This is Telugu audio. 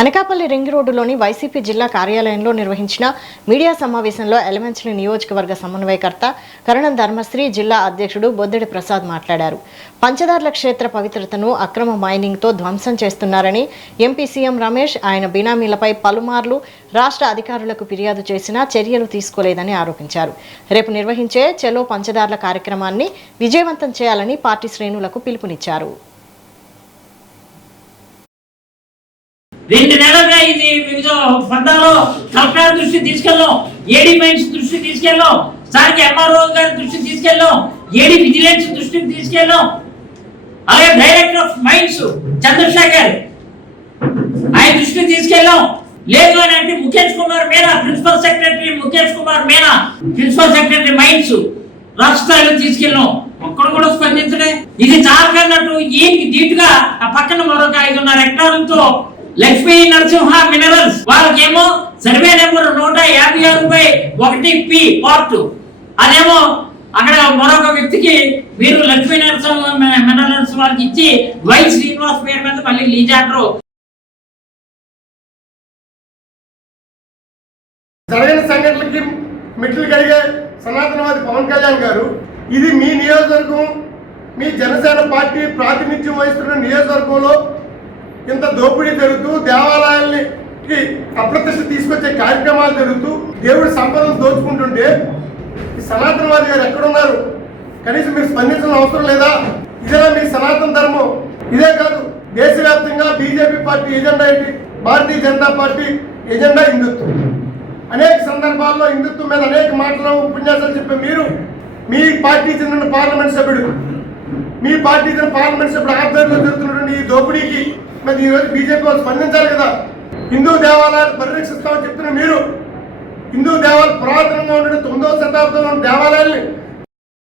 అనకాపల్లి రింగ్ రోడ్డులోని వైసీపీ జిల్లా కార్యాలయంలో నిర్వహించిన మీడియా సమావేశంలో ఎలిమెంట్స్లీ నియోజకవర్గ సమన్వయకర్త కరణం ధర్మశ్రీ, జిల్లా అధ్యక్షుడు బొద్దెడి ప్రసాద్ మాట్లాడారు. పంచదార్ల క్షేత్ర పవిత్రతను అక్రమ మైనింగ్తో ధ్వంసం చేస్తున్నారని ఎంపీ సీఎం రమేష్ ఆయన బినామీలపై పలుమార్లు రాష్ట్ర అధికారులకు ఫిర్యాదు చేసినా చర్యలు తీసుకోలేదని ఆరోపించారు. రేపు నిర్వహించే చెలో పంచదార్ల కార్యక్రమాన్ని విజయవంతం చేయాలని పార్టీ శ్రేణులకు పిలుపునిచ్చారు. 2 నెలలుగా ఇది వివిధ బంధాలు కలెక్టర్ దృష్టి తీసుకెళ్ళాం, ఏడీ మైన్స్ దృష్టి తీసుకెళ్ళాం, స్థానిక ఎంఆర్ఓ గారి దృష్టి తీసుకెళ్ళాం, ఏడీ విజిలెన్స్ దృష్టికి తీసుకెళ్ళాం. అలాగే డైరెక్టర్ ఆఫ్ మైన్స్ చంద్రశేఖర్ ఆయన దృష్టికి తీసుకెళ్ళాం. లేదు అని అంటే Mukesh Kumar Meena, principal secretary Mukesh Kumar Meena, principal secretary mines రాష్ట్ర స్థాయిలో తీసుకెళ్ళాం. ఒక్కడు కూడా స్పందించడే. ఇది చాలకన్నట్టు ఈయనకి ధీటుగా ఆ పక్కన మరొక 5.5 హెక్టార్లతో లక్ష్మీ నరసింహ మినరల్స్ వాళ్ళకేమో సర్వే నెంబర్ 156/1 పార్ట్ అదేమో అక్కడ మరొక వ్యక్తికి మీరు లక్ష్మీ నరసింహ మినరల్స్ వాళ్ళకి ఇచ్చి వై శ్రీనివాస్ పేరు మీద మళ్ళీ లీజ్ ఆర్డర్. జరిగిన సంఘటనలకి మెట్లు కలిగే సనాతనవాది పవన్ కళ్యాణ్ గారు, ఇది మీ నియోజకవర్గం, మీ జనసేన పార్టీ ప్రాతినిధ్యం వహిస్తున్న నియోజకవర్గంలో ఇంత దోపిడీ జరుగుతూ దేవాలయాల్ని అప్రతిష్ట తీసుకొచ్చే కార్యక్రమాలు జరుగుతూ దేవుడి సంపదను దోచుకుంటుంటే ఈ సనాతనవాది గారు ఎక్కడున్నారు? కనీసం మీరు స్పందించిన అవసరం లేదా? ఇదేనా మీ సనాతన ధర్మం? ఇదే కాదు, దేశవ్యాప్తంగా బీజేపీ పార్టీ ఎజెండా ఏంటి? భారతీయ జనతా పార్టీ ఎజెండా హిందుత్వం. అనేక సందర్భాల్లో హిందుత్వం మీద అనేక మాటలు ఉపన్యాసాలు చెప్పే మీరు, మీ పార్టీ చెందిన పార్లమెంట్ సభ్యుడు, మీ పార్టీ చెందిన పార్లమెంట్ సభ్యుడు ఆధ్వర్యంలో జరుగుతున్నటువంటి ఈ దోపిడీకి మరి ఈరోజు బీజేపీ వాళ్ళు స్పందించాలి కదా. హిందూ దేవాలయాలు పరిరక్షిస్తామని చెప్తున్న మీరు, హిందూ దేవాలయాలు పురాతనంగా ఉండే 9వ శతాబ్దంలో దేవాలయాల్ని